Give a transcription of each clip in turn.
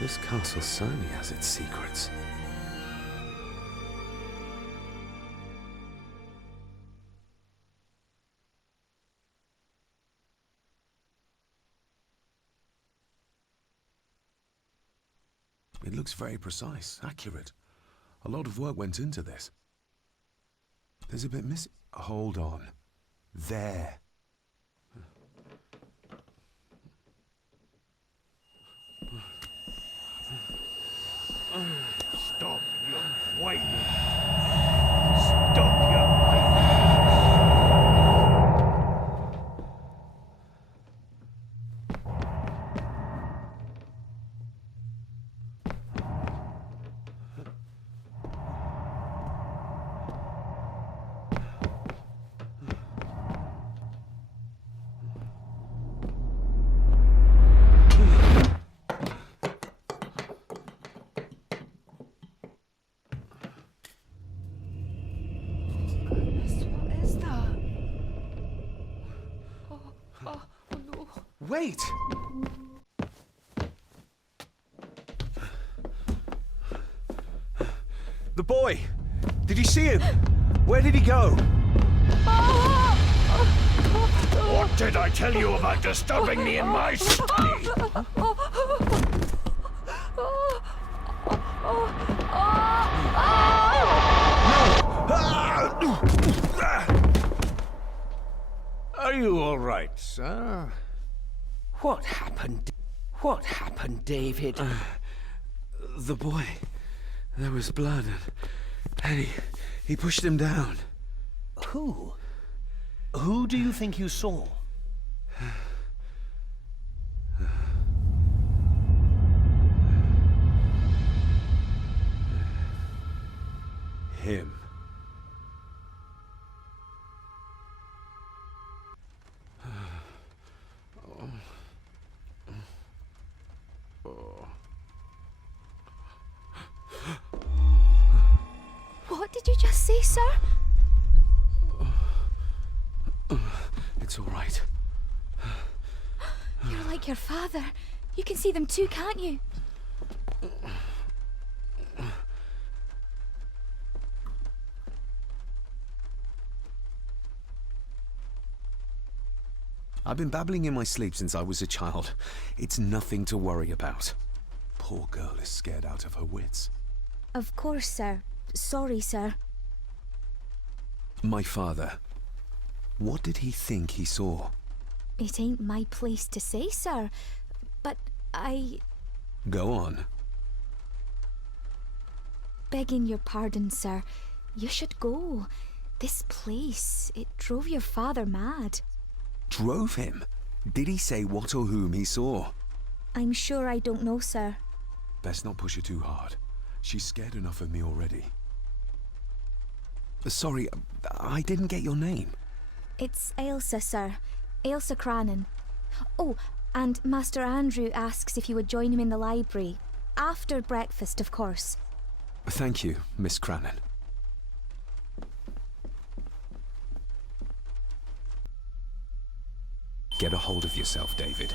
This castle certainly has its secrets. It looks very precise, accurate. A lot of work went into this. There's a bit missing. Hold on. There. Stop your whining. Stop your whining. Wait! The boy! Did you see him? Where did he go? What did I tell you about disturbing me in my study? Are you all right, sir? What happened? What happened, David? The boy. There was blood and he pushed him down. Who? Who do you think you saw? Him. What did you just say, sir? It's all right. You're like your father. You can see them too, can't you? I've been babbling in my sleep since I was a child. It's nothing to worry about. Poor girl is scared out of her wits. Of course, sir. Sorry, sir. My father. What did he think he saw? It ain't my place to say, sir. But Go on. begging your pardon, sir. You should go. This place, it drove your father mad. Drove him? Did he say what or whom he saw? I'm sure I don't know, sir. Best not push her too hard. She's scared enough of me already. Sorry, I didn't get your name. It's Ailsa, sir. Ailsa Crannan. Oh, and Master Andrew asks if you would join him in the library. After breakfast, of course. Thank you, Miss Crannan. Get a hold of yourself, David.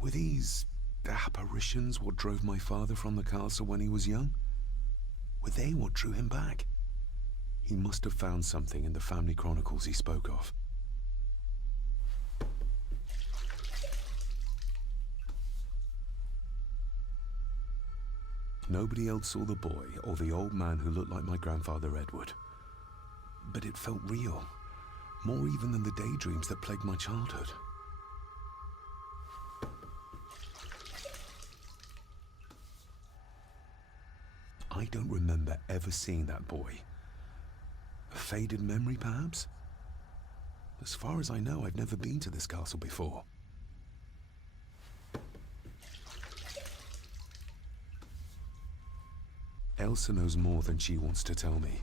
Were these apparitions what drove my father from the castle when he was young? Were they what drew him back? He must have found something in the family chronicles he spoke of. Nobody else saw the boy or the old man who looked like my grandfather Edward. But it felt real, more even than the daydreams that plagued my childhood. I don't remember ever seeing that boy. A faded memory, perhaps? As far as I know, I've never been to this castle before. Elsa knows more than she wants to tell me.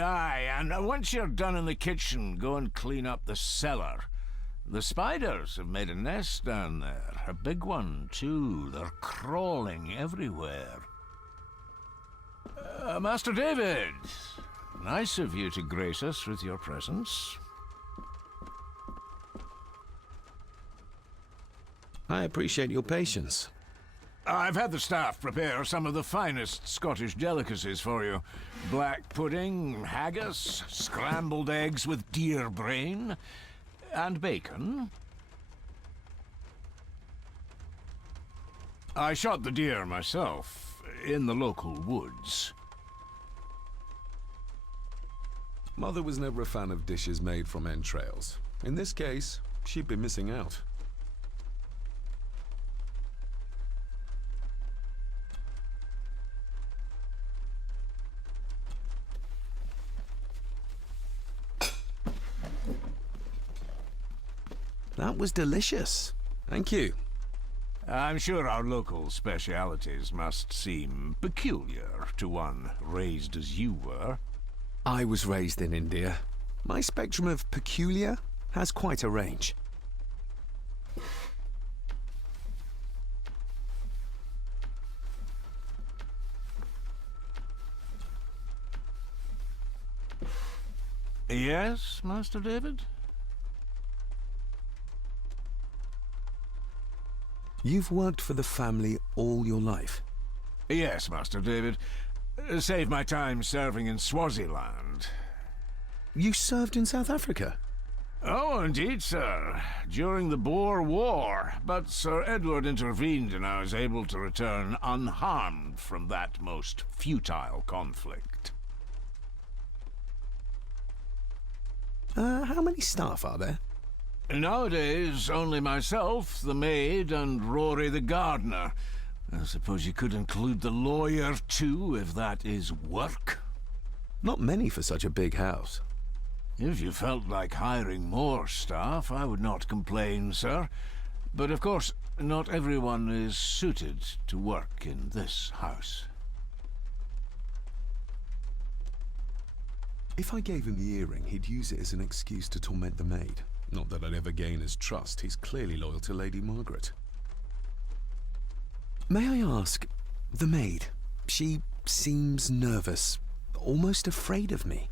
Aye, and once you're done in the kitchen, go and clean up the cellar. The spiders have made a nest down there. A big one, too. They're crawling everywhere. Master David, nice of you to grace us with your presence. I appreciate your patience. I've had the staff prepare some of the finest Scottish delicacies for you. Black pudding, haggis, scrambled eggs with deer brain, and bacon. I shot the deer myself, in the local woods. Mother was never a fan of dishes made from entrails. In this case, she'd be missing out. That was delicious. Thank you. I'm sure our local specialities must seem peculiar to one raised as you were. I was raised in India. My spectrum of peculiar has quite a range. Yes, Master David? You've worked for the family all your life. Yes, Master David. Save my time serving in Swaziland. You served in South Africa? Oh, indeed, sir. During the Boer War. But Sir Edward intervened and I was able to return unharmed from that most futile conflict. How many staff are there? Nowadays, only myself, the maid, and Rory the gardener. I suppose you could include the lawyer, too, if that is work. Not many for such a big house. If you felt like hiring more staff, I would not complain, sir. But of course, not everyone is suited to work in this house. If I gave him the earring, he'd use it as an excuse to torment the maid. Not that I'd ever gain his trust. He's clearly loyal to Lady Margaret. May I ask, the maid, she seems nervous, almost afraid of me.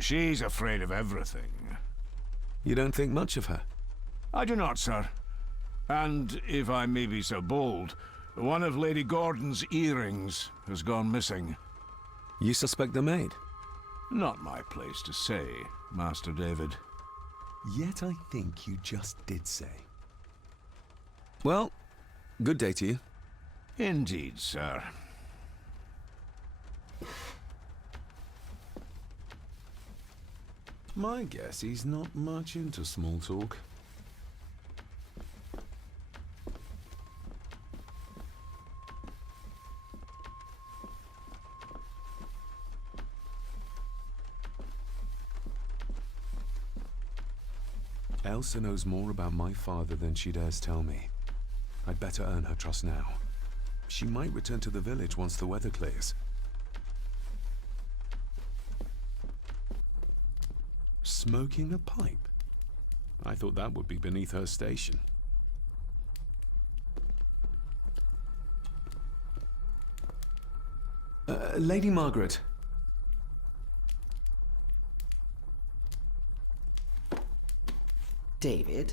She's afraid of everything. You don't think much of her? I do not, sir. And, if I may be so bold, one of Lady Gordon's earrings has gone missing. You suspect the maid? Not my place to say, Master David. Yet I think you just did say. Well, good day to you. Indeed, sir. My guess he's not much into small talk. Elsa knows more about my father than she dares tell me. I'd better earn her trust now. She might return to the village once the weather clears. Smoking a pipe? I thought that would be beneath her station. Lady Margaret. David?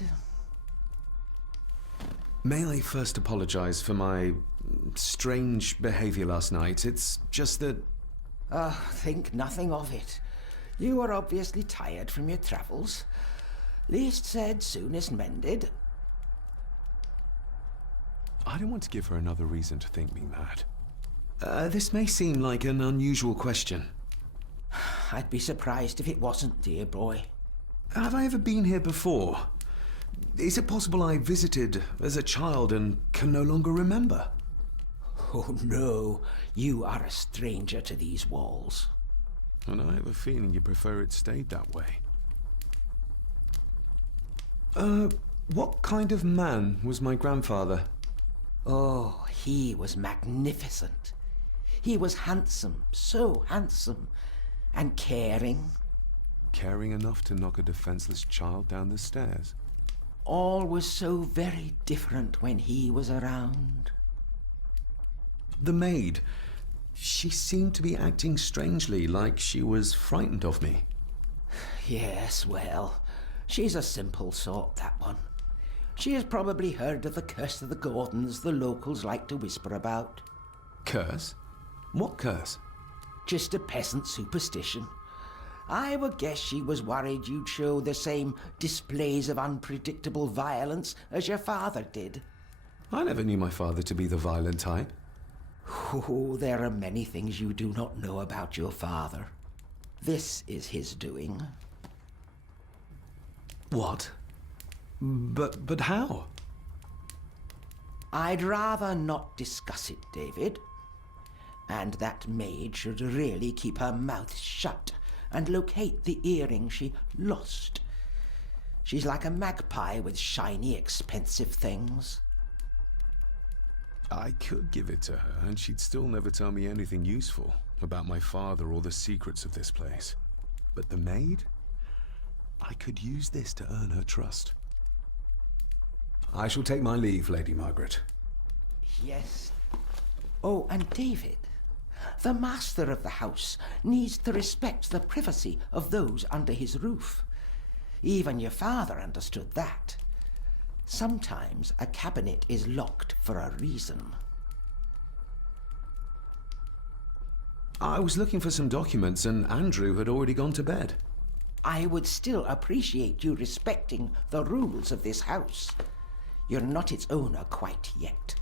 May I first apologize for my strange behavior last night? It's just that... Think nothing of it. You were obviously tired from your travels. Least said, soonest mended. I don't want to give her another reason to think me mad. This may seem like an unusual question. I'd be surprised if it wasn't, dear boy. Have I ever been here before? Is it possible I visited as a child and can no longer remember? Oh no, you are a stranger to these walls. And I have a feeling you prefer it stayed that way. What kind of man was my grandfather? Oh, he was magnificent. He was handsome, so handsome. And caring. Caring enough to knock a defenseless child down the stairs. All was so very different when he was around. The maid. She seemed to be acting strangely, like she was frightened of me. Yes, well, she's a simple sort, that one. She has probably heard of the curse of the Gordons the locals like to whisper about. Curse? What curse? Just a peasant superstition. I would guess she was worried you'd show the same displays of unpredictable violence as your father did. I never knew my father to be the violent type. Oh, there are many things you do not know about your father. This is his doing. What? But how? I'd rather not discuss it, David. And that maid should really keep her mouth shut and locate the earring she lost. She's like a magpie with shiny, expensive things. I could give it to her, and she'd still never tell me anything useful about my father or the secrets of this place. But the maid? I could use this to earn her trust. I shall take my leave, Lady Margaret. Yes. Oh, and David, the master of the house needs to respect the privacy of those under his roof. Even your father understood that. Sometimes a cabinet is locked for a reason. I was looking for some documents, and Andrew had already gone to bed. I would still appreciate you respecting the rules of this house. You're not its owner quite yet.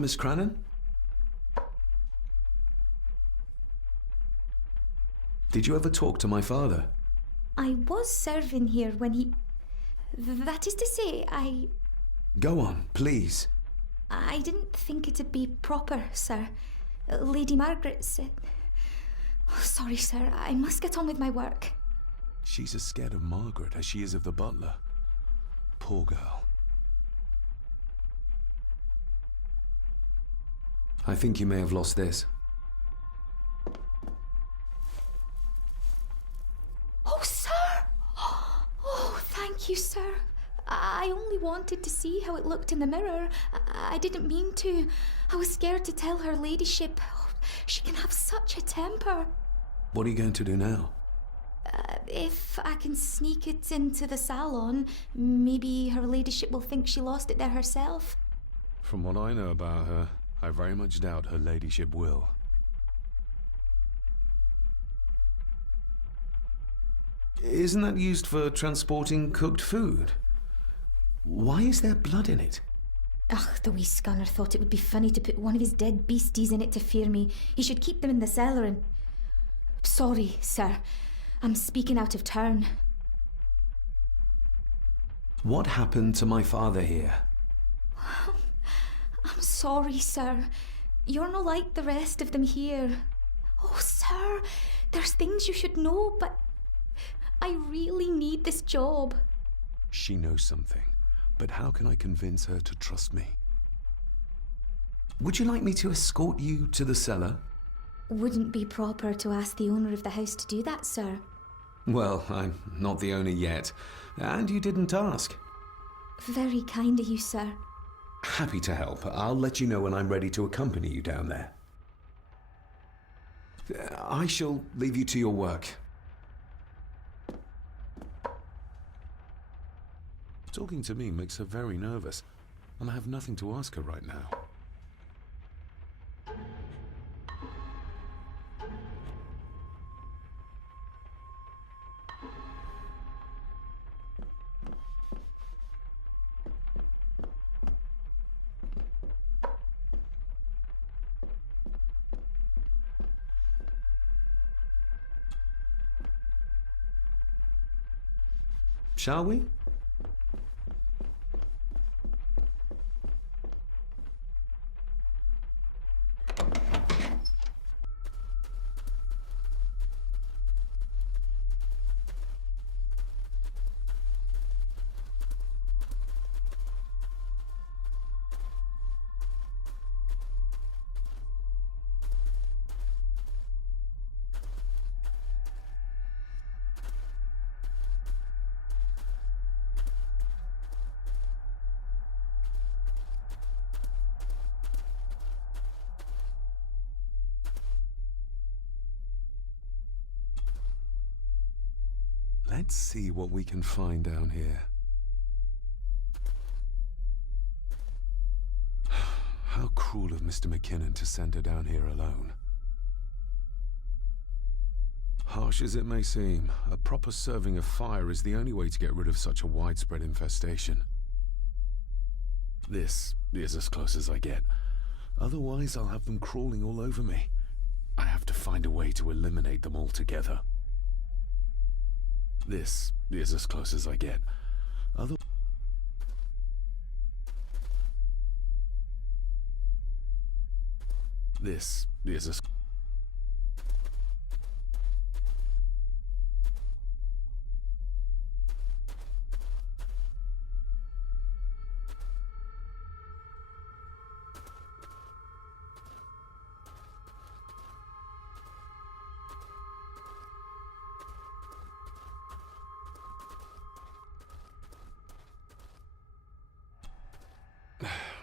Miss Crannan? Did you ever talk to my father? I was serving here when he... That is to say, Go on, please. I didn't think it'd be proper, sir. Lady Margaret said... Oh, sorry, sir. I must get on with my work. She's as scared of Margaret as she is of the butler. Poor girl. I think you may have lost this. Oh, sir! Oh, thank you, sir. I only wanted to see how it looked in the mirror. I didn't mean to. I was scared to tell her ladyship. Oh, she can have such a temper. What are you going to do now? If I can sneak it into the salon, maybe her ladyship will think she lost it there herself. From what I know about her, I very much doubt her ladyship will. Isn't that used for transporting cooked food? Why is there blood in it? Ugh, the wee scunner thought it would be funny to put one of his dead beasties in it to fear me. He should keep them in the cellar and... Sorry, sir. I'm speaking out of turn. What happened to my father here? I'm sorry, sir. You're no like the rest of them here. Oh, sir, there's things you should know, but I really need this job. She knows something, but how can I convince her to trust me? Would you like me to escort you to the cellar? Wouldn't be proper to ask the owner of the house to do that, sir. Well, I'm not the owner yet, and you didn't ask. Very kind of you, sir. Happy to help. I'll let you know when I'm ready to accompany you down there. I shall leave you to your work. Talking to me makes her very nervous, and I have nothing to ask her right now. shall we? Let's see what we can find down here. How cruel of Mr. McKinnon to send her down here alone. Harsh as it may seem, a proper serving of fire is the only way to get rid of such a widespread infestation. This is as close as I get. Otherwise, I'll have them crawling all over me. I have to find a way to eliminate them altogether. This is as close as I get. This is as...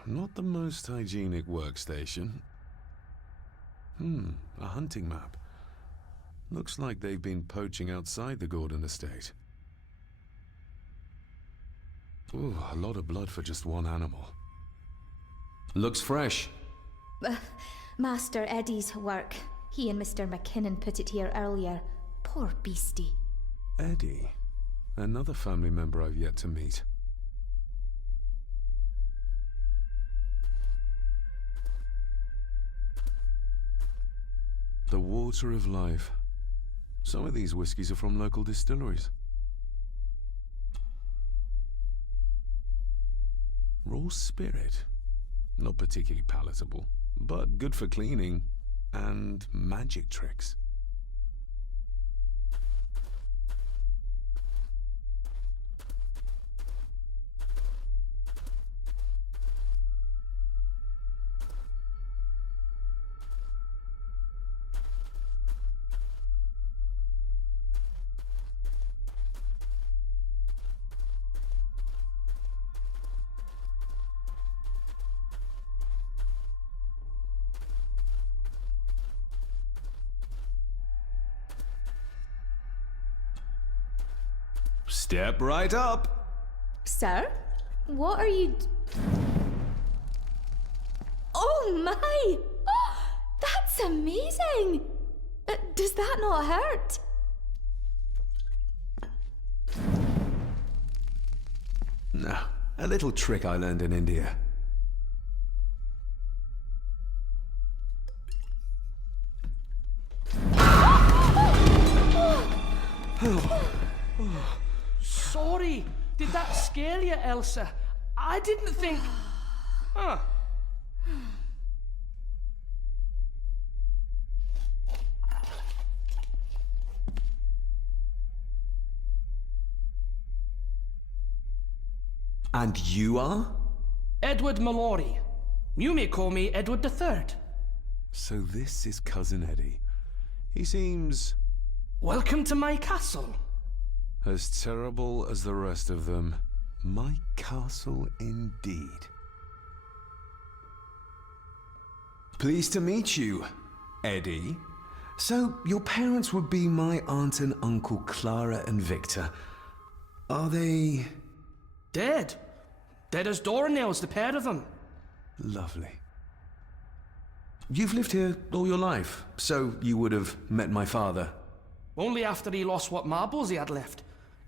Not the most hygienic workstation. A hunting map. Looks like they've been poaching outside the Gordon estate. Ooh, a lot of blood for just one animal. Looks fresh. Master Eddie's work. He and Mr. McKinnon put it here earlier. Poor beastie. Eddie? Another family member I've yet to meet. The water of life. Some of these whiskies are from local distilleries. Raw spirit. Not particularly palatable, but good for cleaning and magic tricks. Step right up. Sir? What are you... Oh my! Oh, that's amazing! Does that not hurt? No, a little trick I learned in India. Sorry, did that scare you, Elsa? I didn't think... Huh. And you are? Edward Mallory. You may call me Edward III. So this is Cousin Eddie. He seems... Welcome to my castle. as terrible as the rest of them. My castle indeed. Pleased to meet you, Eddie. So, your parents would be my aunt and uncle Clara and Victor. Are they... Dead. Dead as doornails, the pair of them. Lovely. You've lived here all your life, so you would have met my father. Only after he lost what marbles he had left.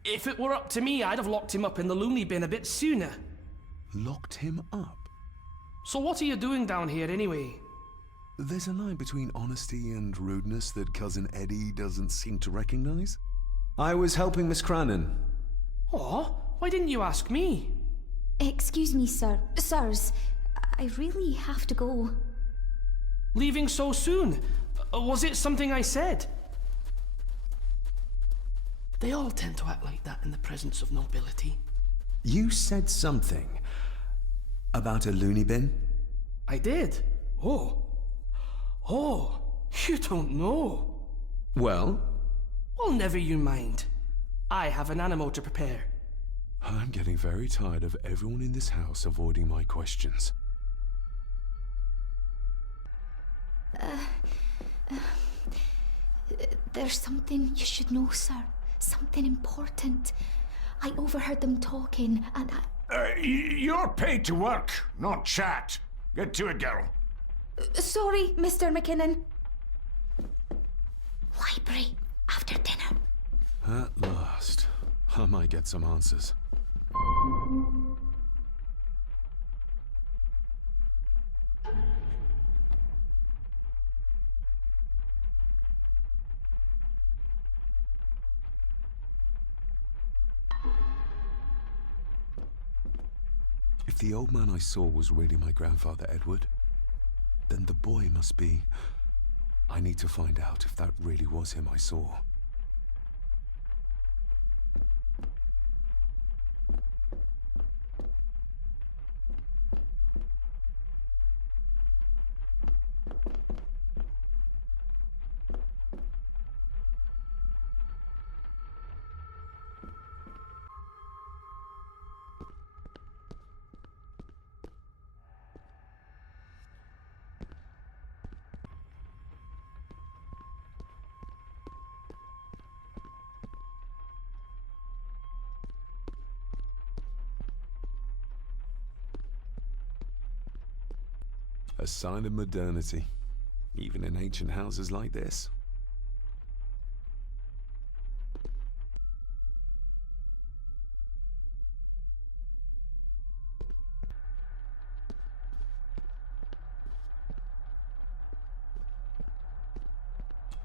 If it were up to me, I'd have locked him up in the loony bin a bit sooner. Locked him up? So what are you doing down here anyway? There's a line between honesty and rudeness that Cousin Eddie doesn't seem to recognize. I was helping Miss Crannan. Oh, why didn't you ask me? Excuse me, sir. Sirs, I really have to go. Leaving so soon? Was it something I said? They all tend to act like that in the presence of nobility. You said something about a loony bin? I did. Oh. Oh, you don't know. Well? Well, never you mind. I have an animal to prepare. I'm getting very tired of everyone in this house avoiding my questions. There's something you should know, sir. Something important. I overheard them talking, and You're paid to work, not chat. Get to it, girl. Sorry, Mr. McKinnon. Library, after dinner. At last, I might get some answers. If the old man I saw was really my grandfather Edward, then the boy must be... I need to find out if that really was him I saw. A sign of modernity, even in ancient houses like this.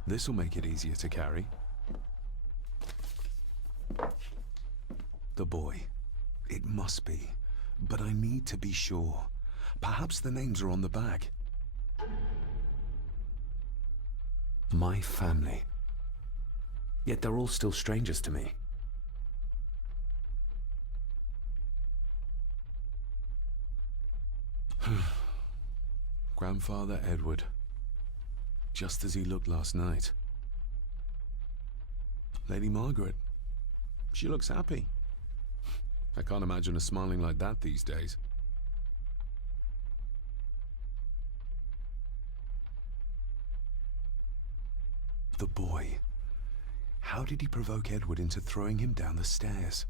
This'll make it easier to carry. The boy. It must be, but I need to be sure. Perhaps the names are on the back. My family. Yet they're all still strangers to me. Grandfather Edward. Just as he looked last night. Lady Margaret. She looks happy. I can't imagine her smiling like that these days. The boy. How did he provoke Edward into throwing him down the stairs?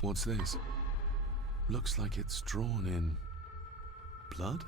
What's this? Looks like it's drawn in blood?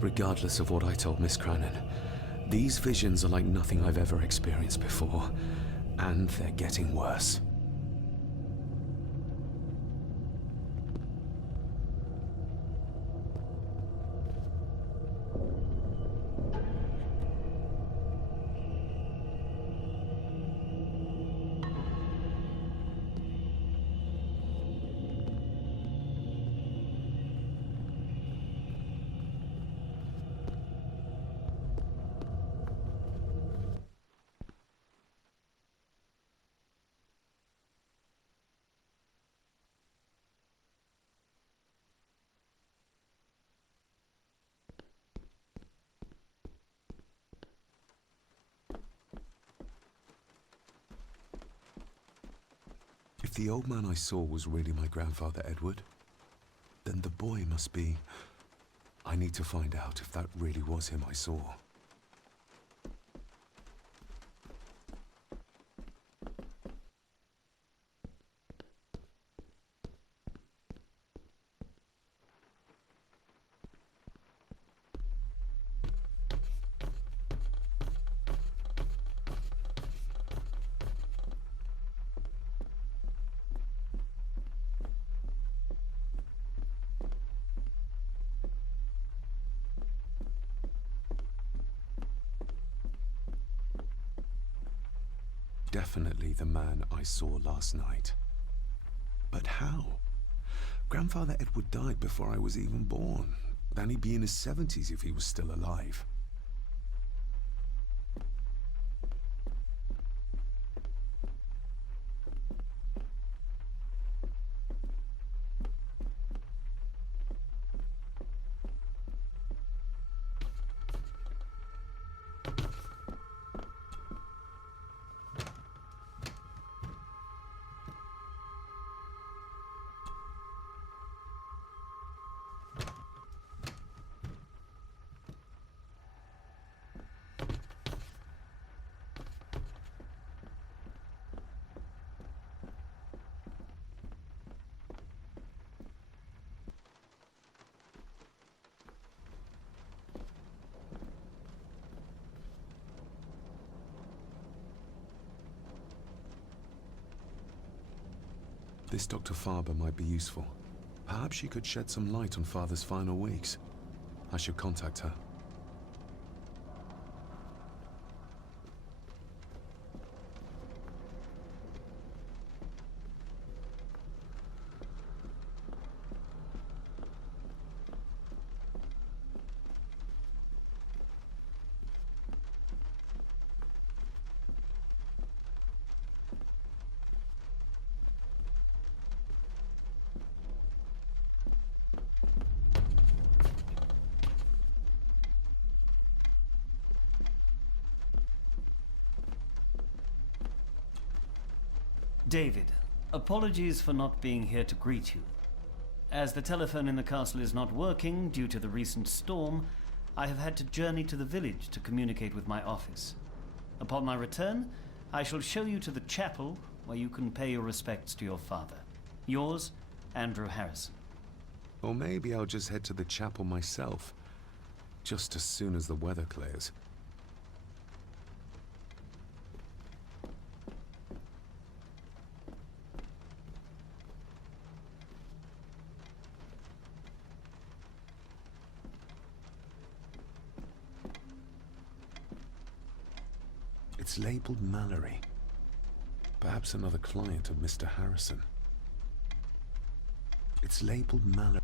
Regardless of what I told Miss Cranon, these visions are like nothing I've ever experienced before, and they're getting worse. If the old man I saw was really my grandfather Edward, then the boy must be... I need to find out if that really was him I saw. definitely the man I saw last night. But how? Grandfather Edward died before I was even born. And he'd be in his 70s if he was still alive. This Dr. Farber might be useful. Perhaps she could shed some light on Father's final weeks. I should contact her. David, apologies for not being here to greet you. As the telephone in the castle is not working due to the recent storm, I have had to journey to the village to communicate with my office. Upon my return, I shall show you to the chapel where you can pay your respects to your father. Yours, Andrew Harrison. Or maybe I'll just head to the chapel myself, just as soon as the weather clears. It's labeled Mallory. Perhaps another client of Mr. Harrison. It's labeled Mallory.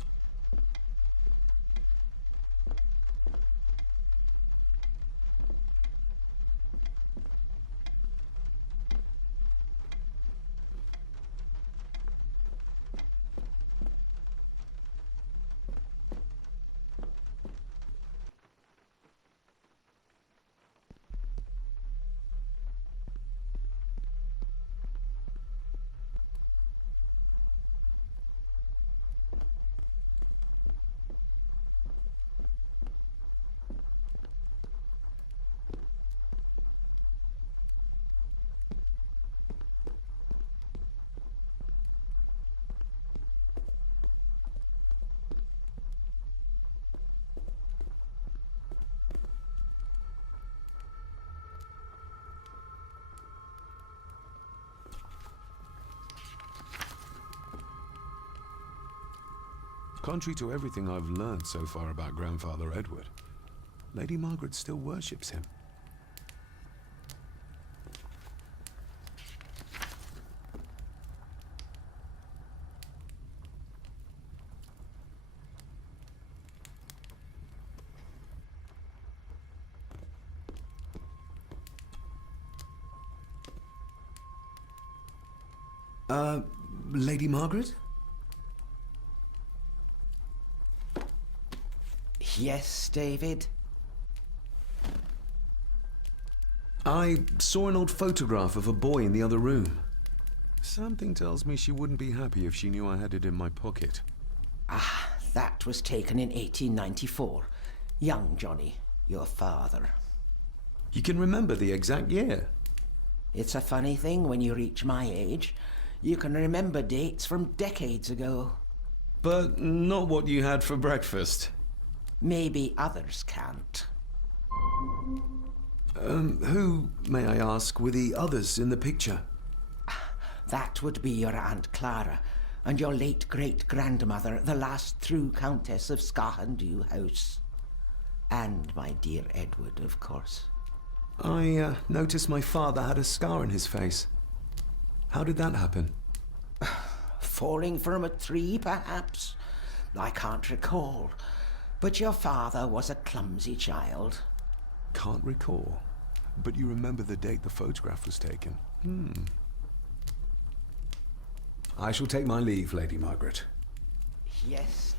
Contrary to everything I've learned so far about Grandfather Edward, Lady Margaret still worships him. Lady Margaret? Yes, David? I saw an old photograph of a boy in the other room. Something tells me she wouldn't be happy if she knew I had it in my pocket. Ah, that was taken in 1894. Young Johnny, your father. You can remember the exact year? It's a funny thing when you reach my age. You can remember dates from decades ago. But not what you had for breakfast. Maybe others can't. Who, may I ask, were the others in the picture? That would be your Aunt Clara and your late great-grandmother, the last true Countess of Scahandew House. And my dear Edward, of course. I noticed my father had a scar on his face. How did that happen? Falling from a tree, perhaps? I can't recall. But your father was a clumsy child. Can't recall. But you remember the date the photograph was taken? I shall take my leave, Lady Margaret. Yes.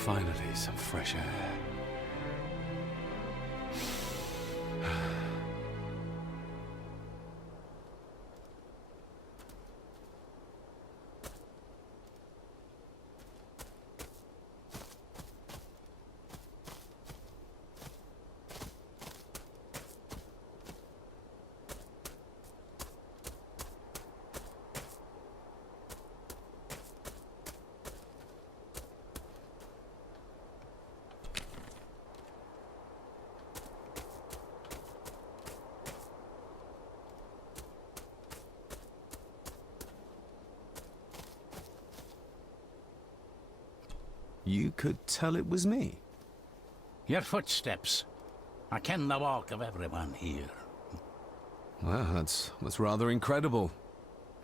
Finally, some fresh air. You could tell it was me. Your footsteps. I ken the walk of everyone here. Well, that's rather incredible.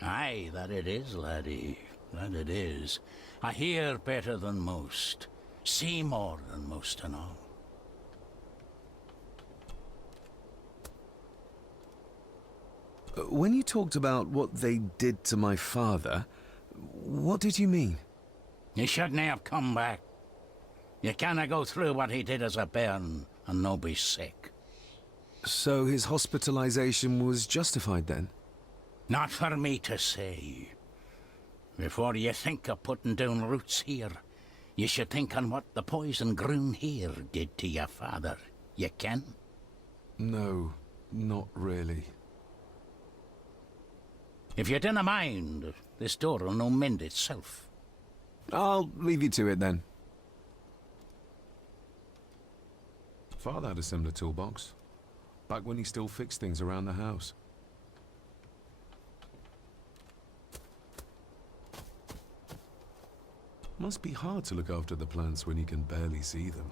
Aye, that it is, laddie. That it is. I hear better than most. See more than most and all. When you talked about what they did to my father, what did you mean? You shouldn't have come back. You canna go through what he did as a bairn and no be sick. So his hospitalization was justified then? Not for me to say. Before you think of putting down roots here, you should think on what the poison grown here did to your father. You ken? No, not really. If you dinna mind, this door'll no mend itself. I'll leave you to it then. Father had a similar toolbox, back when he still fixed things around the house. Must be hard to look after the plants when you can barely see them.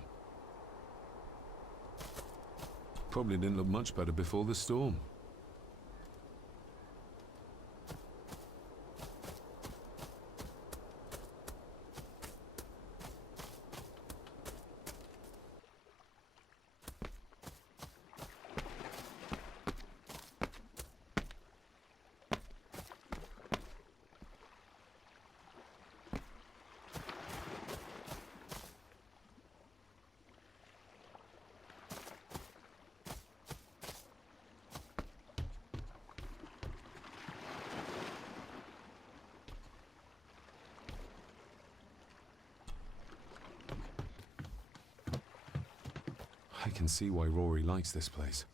Probably didn't look much better before the storm. I can see why Rory likes this place.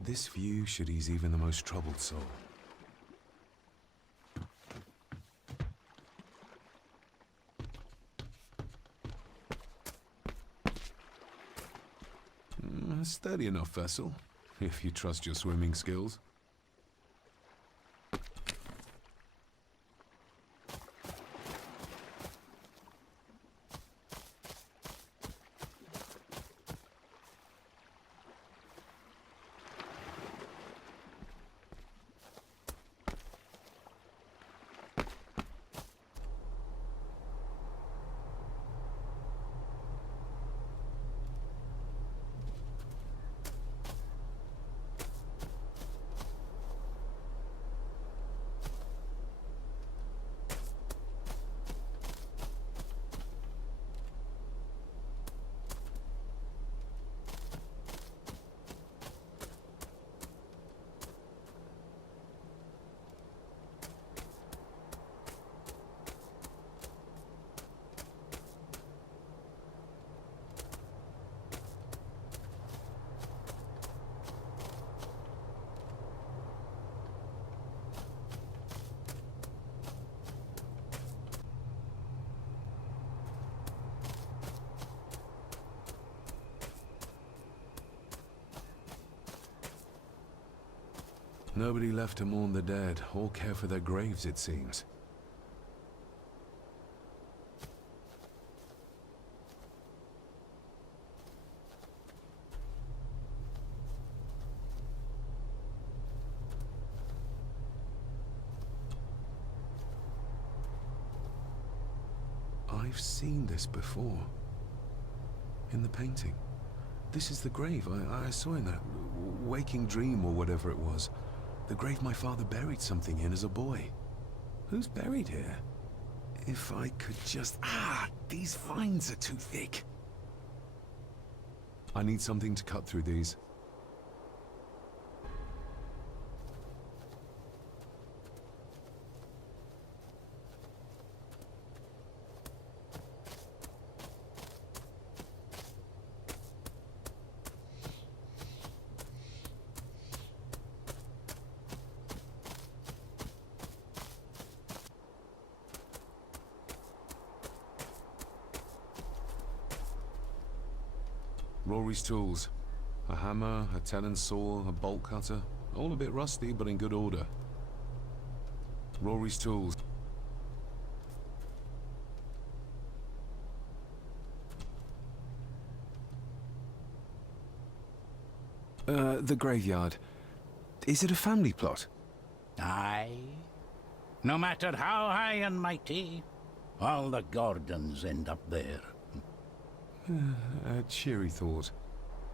This view should ease even the most troubled soul. A sturdy enough vessel, if you trust your swimming skills. Nobody left to mourn the dead or care for their graves, it seems. I've seen this before. In the painting. This is the grave I saw in that waking dream or whatever it was. The grave my father buried something in as a boy. Who's buried here? If I could just... these vines are too thick. I need something to cut through these. Rory's tools. A hammer, a tenon saw, a bolt cutter. All a bit rusty, but in good order. Rory's tools. The graveyard. Is it a family plot? Aye. No matter how high and mighty, all the Gordons end up there. A cheery thought.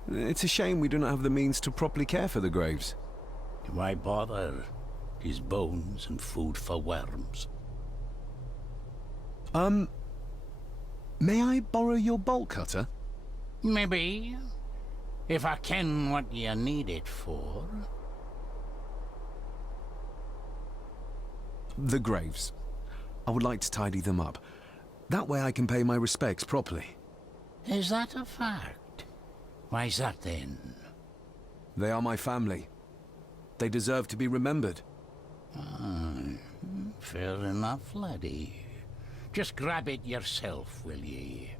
It's a shame we do not have the means to properly care for the graves. Why bother? His bones and food for worms. May I borrow your bolt cutter? Maybe. If I ken what you need it for. The graves. I would like to tidy them up. That way I can pay my respects properly. Is that a fact? Why's that then? They are my family. They deserve to be remembered. Fair enough, laddie. Just grab it yourself, will ye?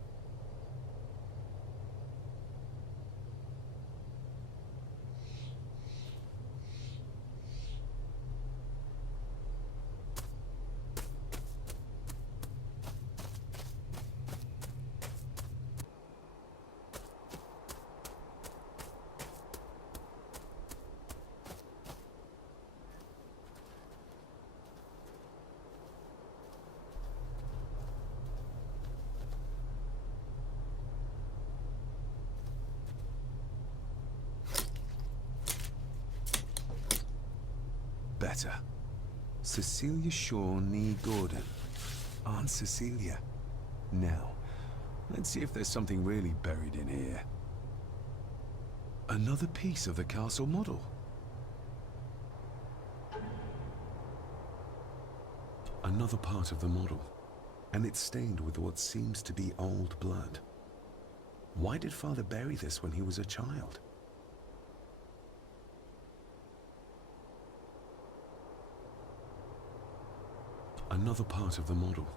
Better. Cecilia Shaw Nee Gordon. Aunt Cecilia. Now, let's see if there's something really buried in here. Another piece of the castle model. Another part of the model. And it's stained with what seems to be old blood. Why did Father bury this when he was a child? Another part of the model,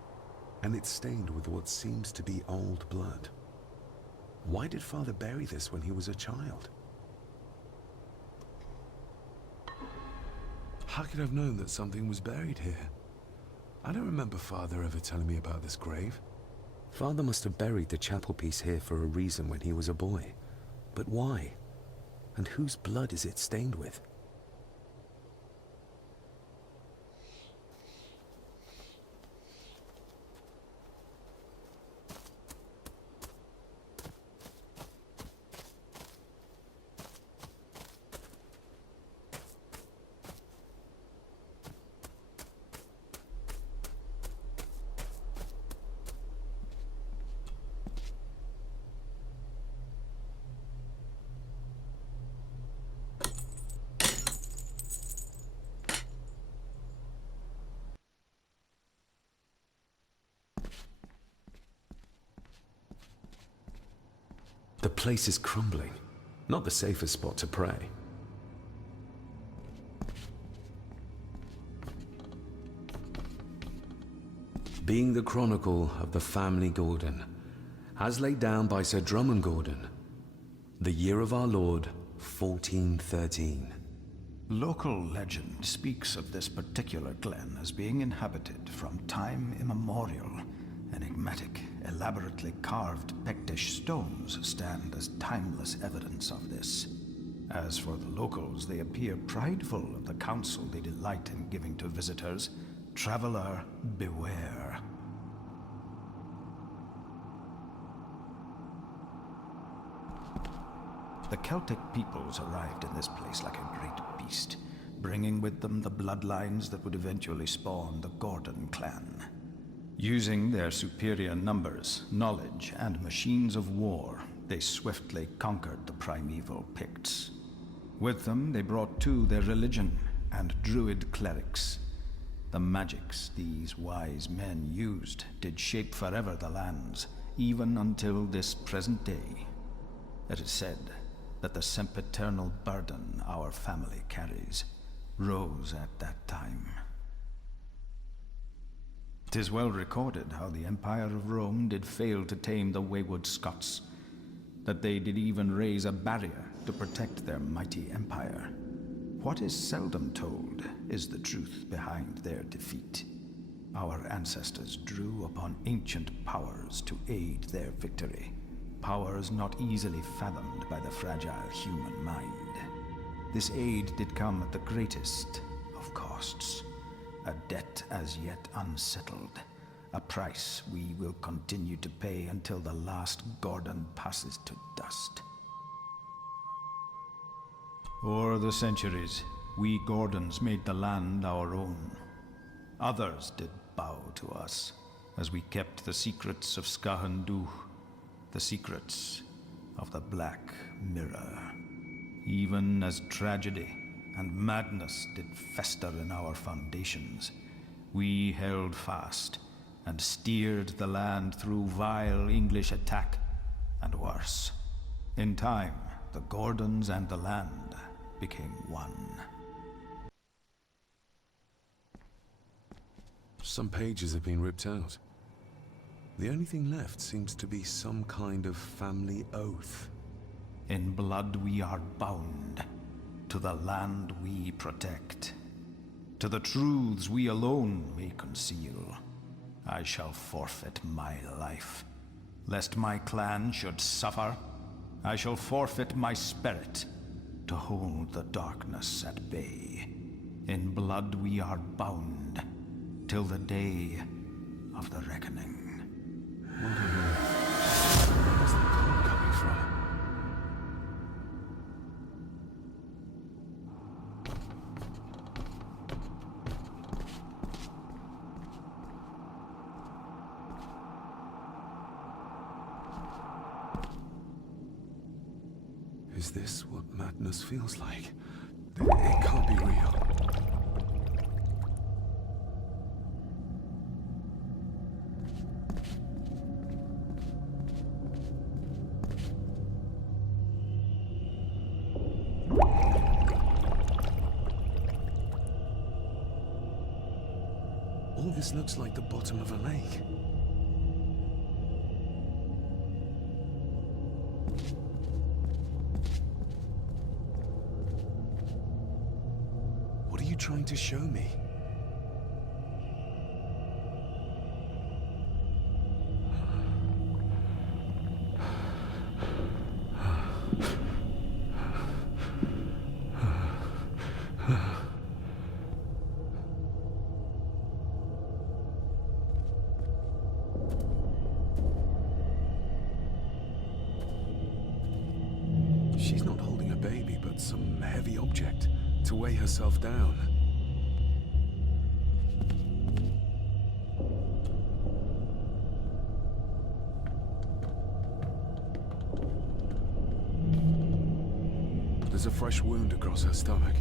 and it's stained with what seems to be old blood. Why did Father bury this when he was a child? How could I have known that something was buried here? I don't remember Father ever telling me about this grave. Father must have buried the chapel piece here for a reason when he was a boy. But why? And whose blood is it stained with? The place is crumbling. Not the safest spot to pray. Being the chronicle of the family Gordon, as laid down by Sir Drummond Gordon, the year of our Lord, 1413. Local legend speaks of this particular glen as being inhabited from time immemorial. Enigmatic, elaborately carved Pictish stones stand as timeless evidence of this. As for the locals, they appear prideful of the counsel they delight in giving to visitors. Traveler, beware. The Celtic peoples arrived in this place like a great beast, bringing with them the bloodlines that would eventually spawn the Gordon clan. Using their superior numbers, knowledge, and machines of war, they swiftly conquered the primeval Picts. With them, they brought too their religion and druid clerics. The magics these wise men used did shape forever the lands, even until this present day. It is said that the sempiternal burden our family carries rose at that time. 'Tis well recorded how the Empire of Rome did fail to tame the wayward Scots, that they did even raise a barrier to protect their mighty empire. What is seldom told is the truth behind their defeat. Our ancestors drew upon ancient powers to aid their victory, powers not easily fathomed by the fragile human mind. This aid did come at the greatest of costs, a debt as yet unsettled, a price we will continue to pay until the last Gordon passes to dust. O'er the centuries, we Gordons made the land our own. Others did bow to us as we kept the secrets of Skahandu, the secrets of the Black Mirror. Even as tragedy and madness did fester in our foundations, we held fast and steered the land through vile English attack and worse. In time, the Gordons and the land became one. Some pages have been ripped out. The only thing left seems to be some kind of family oath. In blood we are bound to the land we protect, to the truths we alone may conceal. I shall forfeit my life, lest my clan should suffer. I shall forfeit my spirit to hold the darkness at bay. In blood we are bound till the day of the reckoning. Where's the call coming from? Is this what madness feels like? It can't be real. All this looks like the bottom of a lake. What are you trying to show me? She's not holding a baby, but some heavy object to weigh herself down. There's a fresh wound across her stomach.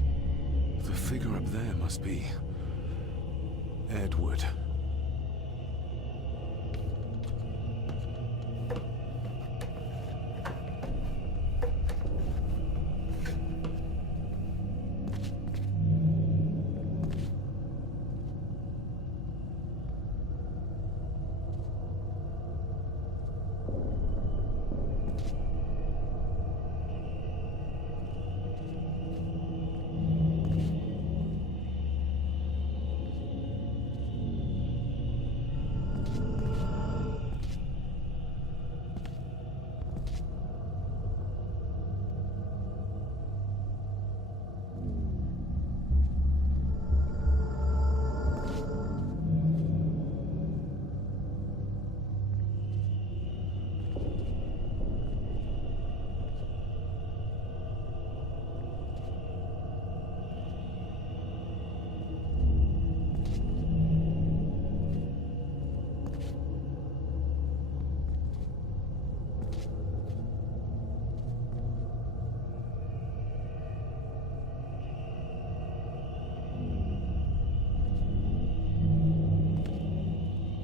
The figure up there must be Edward.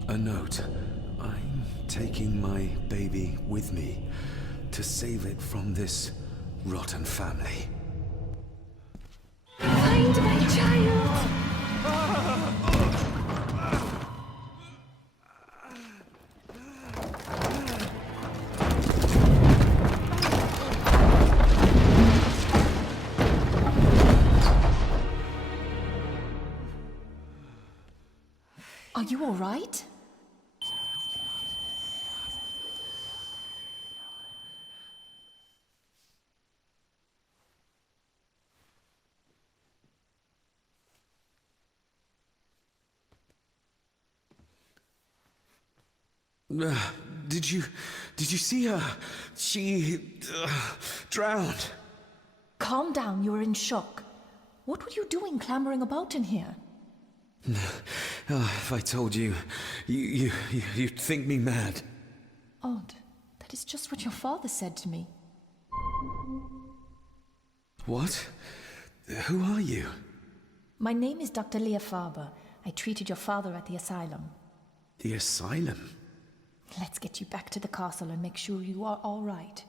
A note. I'm taking my baby with me to save it from this rotten family. Find my child! Are you all right? Did you see her? She drowned. Calm down, you're in shock. What were you doing clambering about in here? If I told you, you'd think me mad. Odd. That is just what your father said to me. What? Who are you? My name is Dr. Leah Farber. I treated your father at the asylum. The asylum? Let's get you back to the castle and make sure you are all right.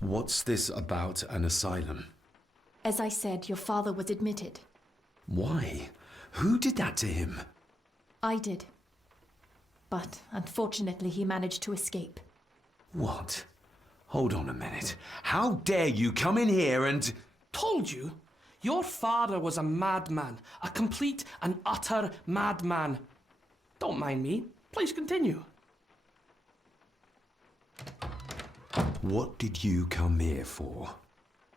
What's this about an asylum? As I said, your father was admitted. Why? Who did that to him? I did. But unfortunately, he managed to escape. What? Hold on a minute. How dare you come in here and... Told you? Your father was a madman. A complete and utter madman. Don't mind me. Please continue. What did you come here for?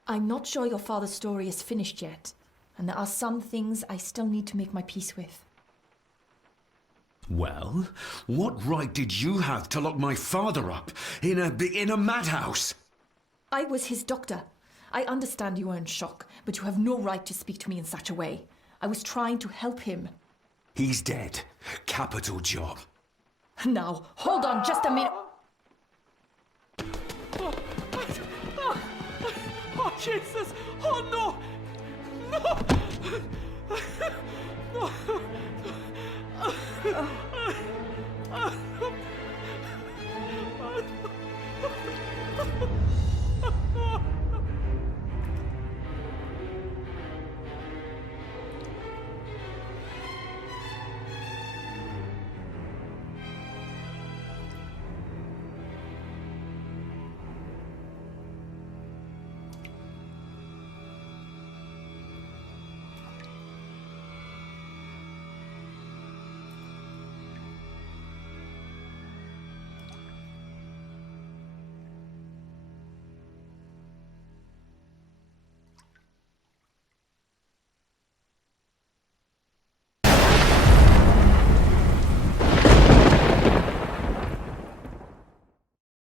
I'm not sure your father's story is finished yet, and there are some things I still need to make my peace with. Well, what right did you have to lock my father up in a madhouse? I was his doctor. I understand you are in shock, but you have no right to speak to me in such a way. I was trying to help him. He's dead. Capital job. Now, hold on just a minute. Oh, Jesus! Oh, no! No! No!